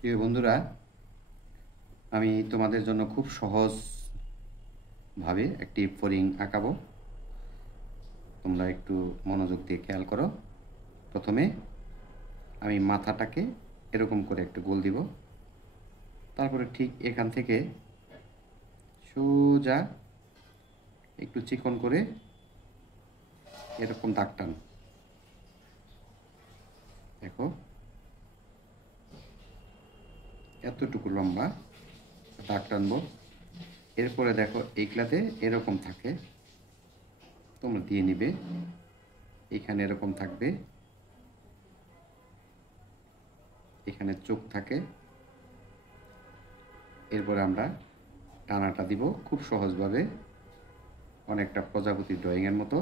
প্রিয় বন্ধুরা, আমি তোমাদের জন্য খুব সহজভাবে একটি ফড়িং আঁকাবো। তোমরা একটু মনোযোগ দিয়ে খেয়াল করো। প্রথমে আমি মাথাটাকে এরকম করে একটু গোল দিব। তারপরে ঠিক এখান থেকে সোজা একটু চিকন করে এরকম দাগ টান। দেখো, এতটুকু লম্বা দাগ টানবো। এরপরে দেখো এইগুলাতে এরকম থাকে, তোমরা দিয়ে নিবে। এখানে এরকম থাকবে, এখানে চোখ থাকে। এরপরে আমরা টানাটা দিব খুব সহজভাবে, অনেকটা প্রজাপতির ড্রয়িংয়ের মতো।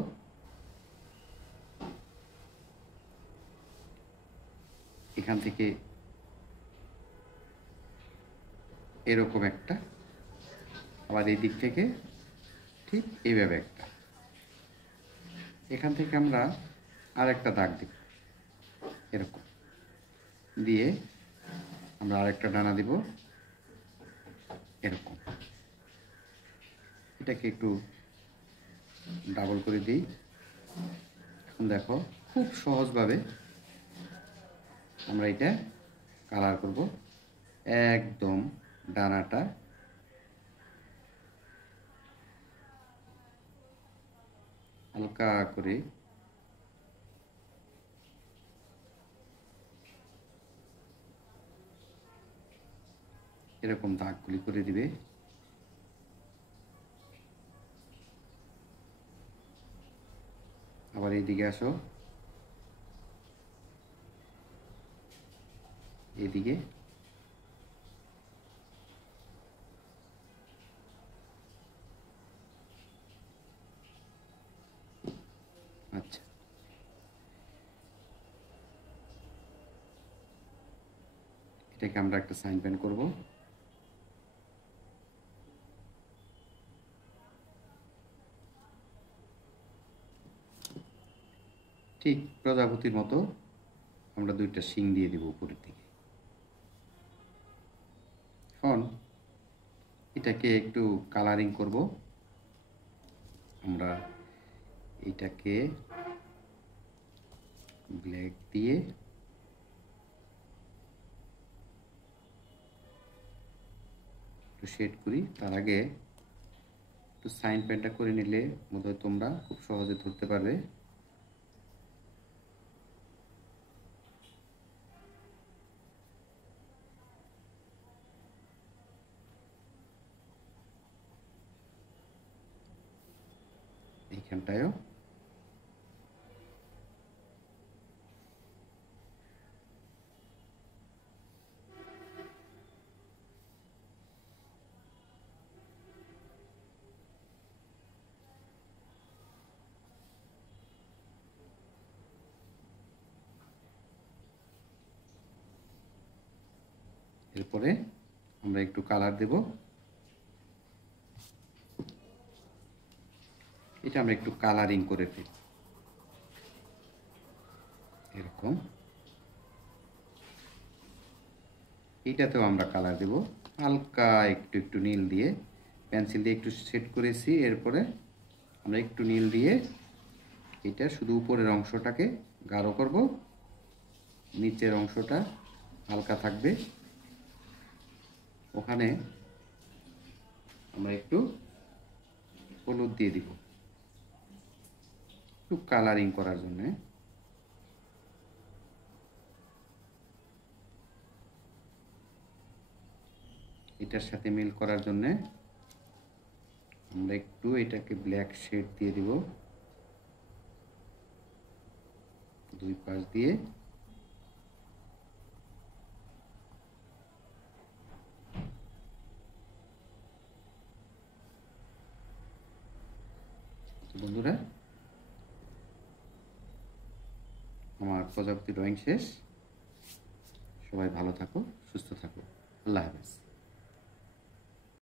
এখান থেকে এরকম একটা, আবার এই দিক থেকে ঠিক এইভাবে একটা। এখান থেকে আমরা আর একটা দাগ দিব, এরকম দিয়ে আমরা আরেকটা ডানা দিব এরকম। এটাকে একটু ডাবল করে দিই। এখন দেখো খুব সহজভাবে আমরা এটা কালার করব। একদম ডানাটা হালকা করে এরকম দাগগুলি করে দিবে। আবার এইদিকে আসো, এদিকে আচ্ছা, এটাকে আমরা একটা সাইন পেন করব। ঠিক প্রজাপতির মতো আমরা দুইটা শিং দিয়ে দিব উপরের দিকে। এখন এটাকে একটু কালারিং করব। আমরা এটাকে ব্ল্যাক দিয়ে একটু শেড করি। তার আগে একটু সাইন পেনটা করে নিলে বোধহয় তোমরা খুব সহজে ধরতে পারবে। এইখানটায়ও এরপরে আমরা একটু কালার দেব। এটা আমরা একটু কালারিং করে ফেলি এরকম। এইটাতেও আমরা কালার দেব হালকা একটু একটু নীল দিয়ে, পেন্সিল দিয়ে একটু সেট করেছি। এরপরে আমরা একটু নীল দিয়ে এটা শুধু উপরের অংশটাকে গাঢ় করব, নিচের অংশটা হালকা থাকবে। ওখানে আমরা একটু হলুদ দিয়ে দিব একটু কালারিং করার জন্য। এটার সাথে মিল করার জন্য আমরা একটু এটাকে ব্ল্যাক শেড দিয়ে দিব দুই পাশ দিয়ে। বন্ধুরা, আমার প্রজাপতি ড্রয়িং শেষ। সবাই ভালো থাকো, সুস্থ থাকো। আল্লাহ হাফেজ।